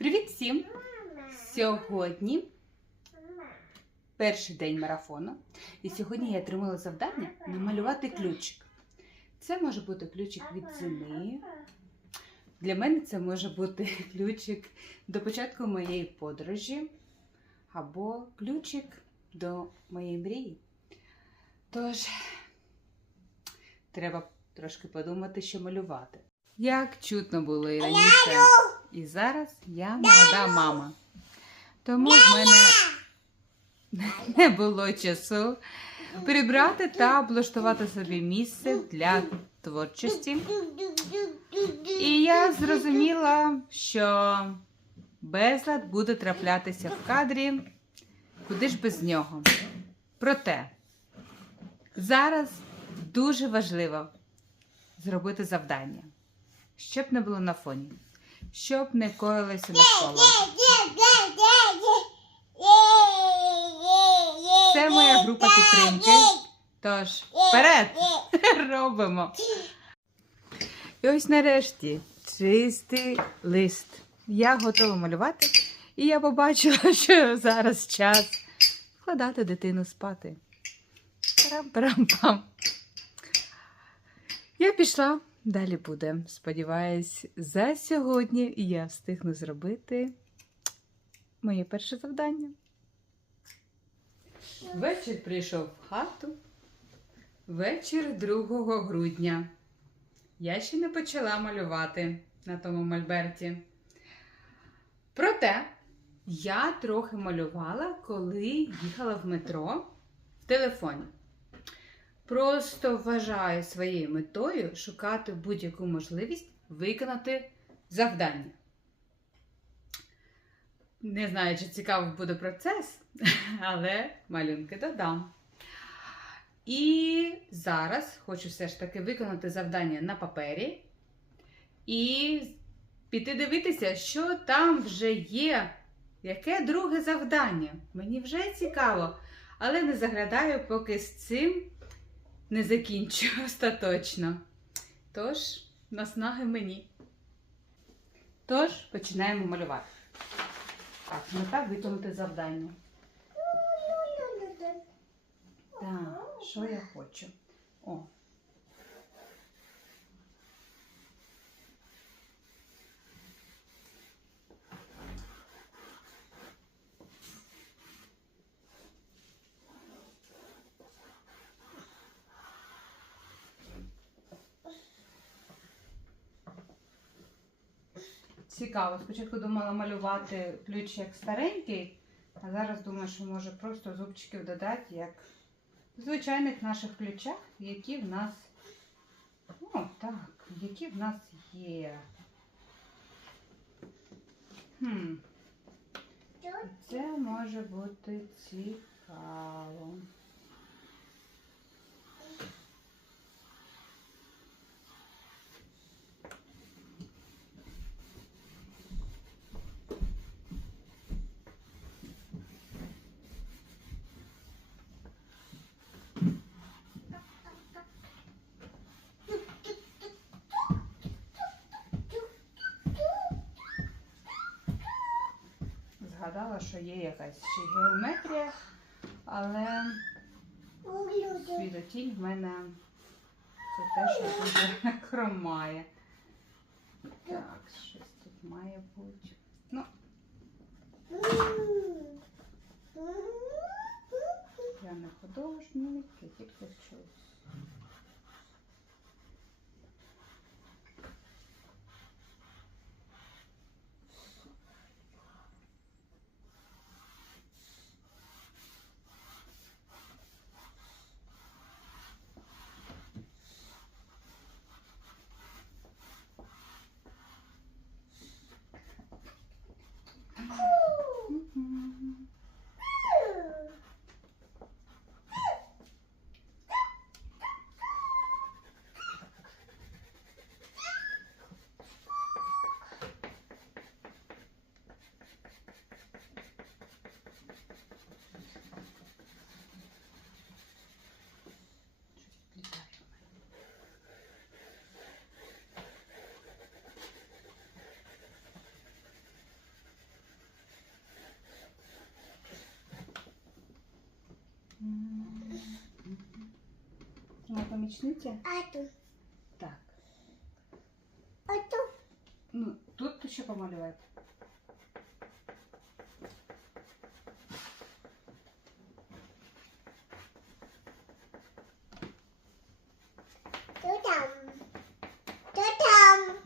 Привіт всім! Сьогодні перший день марафону, і сьогодні я отримала завдання намалювати ключик. Це може бути ключик від зими. Для мене це може бути ключик до початку моєї подорожі або ключик до моєї мрії. Тож, треба трошки подумати, що малювати. Як чутно було і раніше, і зараз я молода мама. Тому в мене не було часу прибрати та облаштувати собі місце для творчості. І я зрозуміла, що безлад буде траплятися в кадрі, куди ж без нього. Проте зараз дуже важливо зробити завдання, щоб не було на фоні, щоб не коїлося навколо. Це моя група підтримки. Тож, вперед! Робимо! І ось нарешті чистий лист. Я готова малювати, і я побачила, що зараз час вкладати дитину спати. Парам-парам-пам. Я пішла, далі буде. Сподіваюсь, за сьогодні я встигну зробити моє перше завдання. Вечір прийшов в хату. Вечір 2 грудня. Я ще не почала малювати на тому мольберті. Проте я трохи малювала, коли їхала в метро в телефоні. Просто вважаю своєю метою шукати будь-яку можливість виконати завдання. Не знаю, чи цікавий буде процес, але малюнки додам. І зараз хочу все ж таки виконати завдання на папері і піти дивитися, що там вже є. Яке друге завдання? Мені вже цікаво, але не заглядаю, поки з цим не закінчу остаточно. Тож, наснаги мені. Тож, починаємо малювати. Так, мета виконати завдання. Так, що я хочу? О. Цікаво. Спочатку думала малювати ключ як старенький, а зараз думаю, що може просто зубчиків додати, як в звичайних наших ключах, які в нас. Ну, так, які в нас є. Хм. Це може бути цікаво. Згадала, що є якась ще геометрія, але світотінь в мене це те, що дуже хромає. Так, щось тут має бути. Ну, я не художник, я тільки щось. Помічниця? А тут, Так. а тут. Ну, тут ще помалювати. Тут там. Тут там.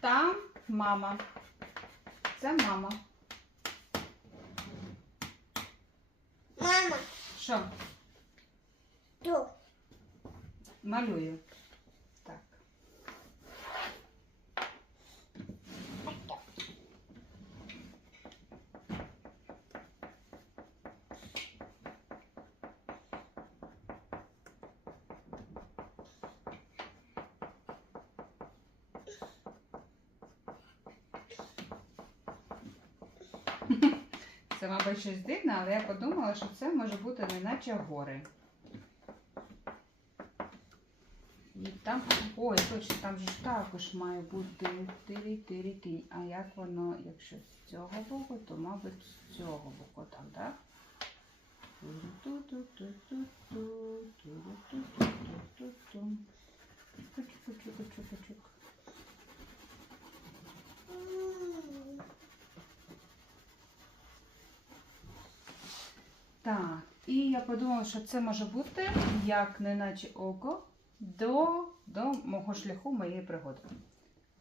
Там мама. Це мама. Мама. Що? Малюю. Так. Це, мабуть, щось дивне, але я подумала, що це може бути не наче гори. І там, ой, точно, там же також має бути тирі тирі тінь. А як воно, якщо з цього боку, то, мабуть, з цього боку там, так? М. Так, і я подумала, що це може бути як неначе око до, до мого шляху моєї пригоди.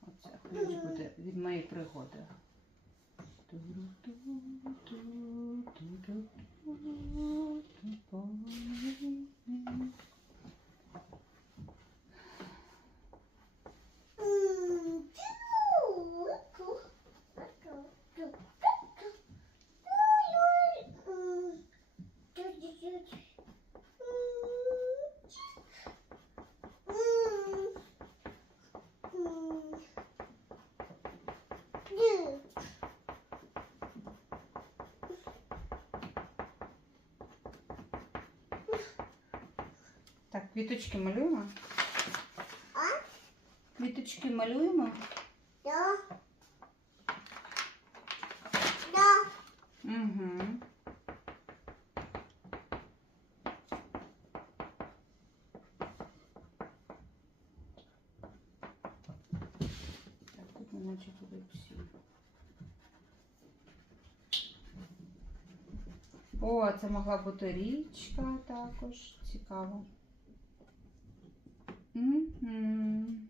Оце ключ буде від моєї пригоди. М. Так, квіточки малюємо. Квіточки малюємо. Да. Да. Угу. Так, тут неначе будуть всі. О, це могла бути річка також. Цікаво. Угу.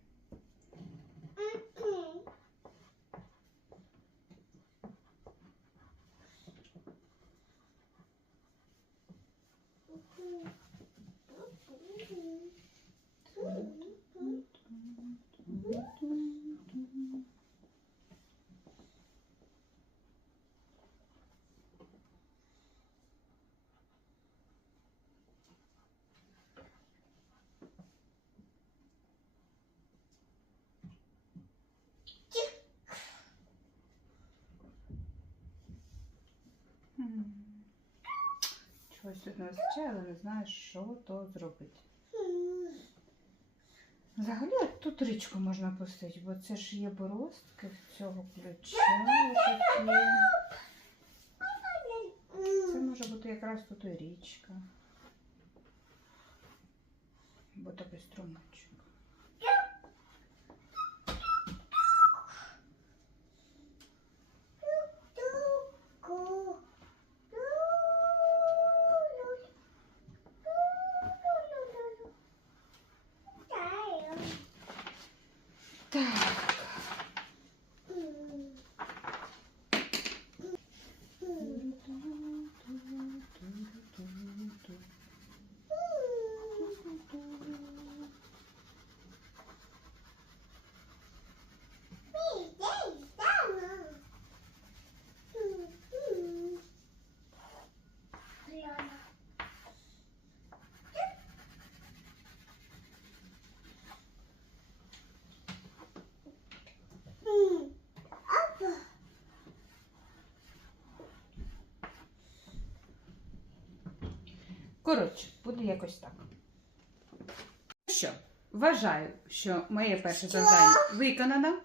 Чогось тут не вистачає, але не знаю, що то зробити. Взагалі тут річку можна пустити, бо це ж є боростки в цього ключа. Це може бути якраз тут і річка. Бо такий струмочок. Коротше, буде якось так. Ну Що, вважаю, що моє перше завдання виконано.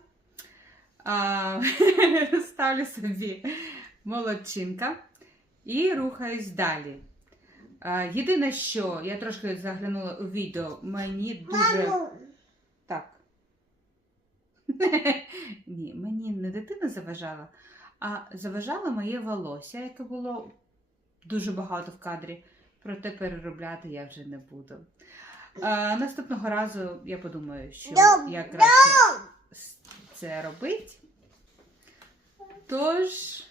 А, ставлю собі молодчинка і рухаюсь далі. Е, Єдине, що я трошки заглянула у відео, мені дуже. Так. Ні, мені не дитина заважала, а заважало моє волосся, яке було дуже багато в кадрі. Проте переробляти я вже не буду. А, наступного разу я подумаю, що я краще це робити. Тож.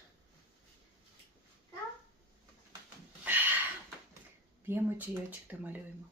П'ємо чайочок та малюємо.